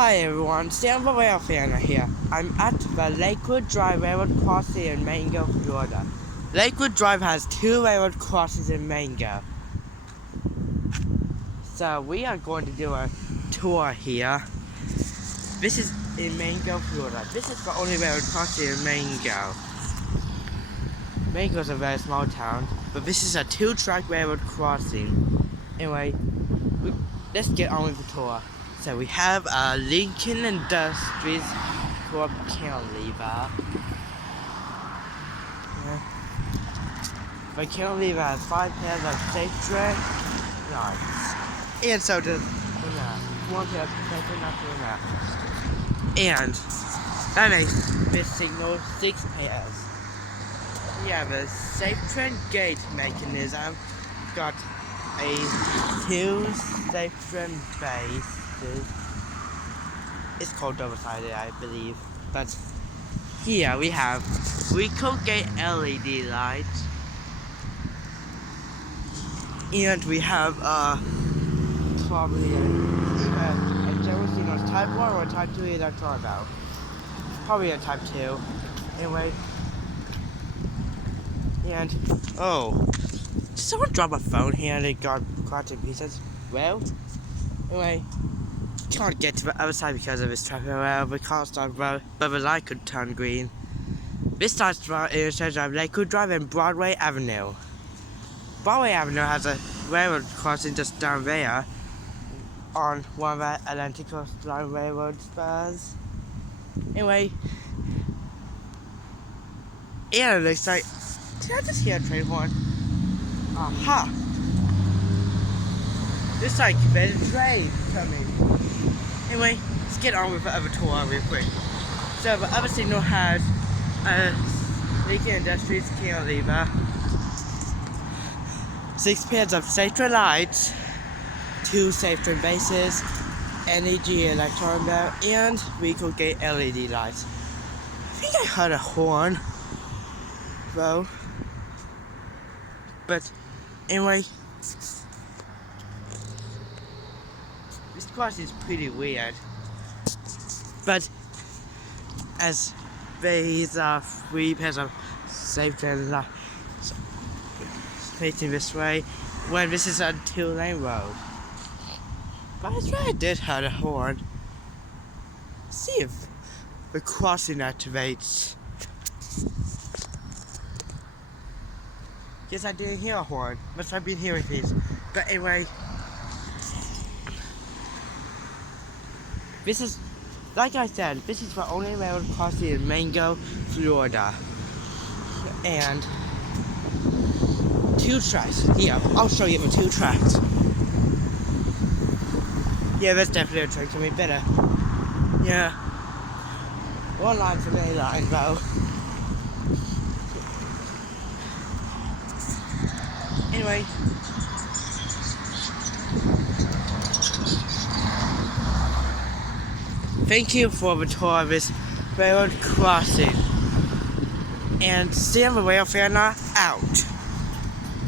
Hi everyone, Sam the Railfan here. I'm at the Lakewood Drive Railroad Crossing in Mango, Florida. Lakewood Drive has two railroad crossings in Mango. So we are going to do a tour here. This is in Mango, Florida. This is the only railroad crossing in Mango. Mango is a very small town, but this is a two-track railroad crossing. Anyway, let's get on with the tour. So we have Lincoln Industries Corp cantilever. The cantilever has 5 pairs of safe track lights. And so does the map. 1 pair of safe not the map. And that makes this signal 6 pairs. We have a safe train gate mechanism. Got a 2 safe train base. It's called double-sided, I believe. But here we have Lakewood gate LED lights, and we have probably a general signals type 1 or type 2 electron valve. Probably a type 2. Anyway, and did someone drop a phone here and it got caught in pieces? Well, anyway. Can't get to the other side because of this traffic around the Carlston Road, but the light could turn green. This starts the intersection of Lakewood Drive and Broadway Avenue. Broadway Avenue has a railroad crossing just down there on one of the Atlantic Coast Line railroad spurs. Anyway, and it looks like, did I just hear a train horn? Aha! Looks like there's a train coming. Anyway, let's get on with the other tour real quick. So the other signal has a Lincoln Industries cantilever, 6 pairs of safe train lights, 2 safe train bases, LED electron bell, and Lakewood gate LED lights. I think I heard a horn, though. But anyway, this crossing is pretty weird, but as these are 3 pairs of safe train lights facing this way, when this is a 2-lane road. But I swear I did hear a horn. See if the crossing activates. Yes, I didn't hear a horn, but I've been hearing things. But anyway, this is, like I said, this is the only railroad crossing in Mango, Florida. And 2 tracks. Yeah, I'll show you the 2 tracks. Yeah, that's definitely a train coming better. Yeah. 1 line for the line though. Anyway. Thank you for the tour of this railroad crossing. And Sam the Railfan out.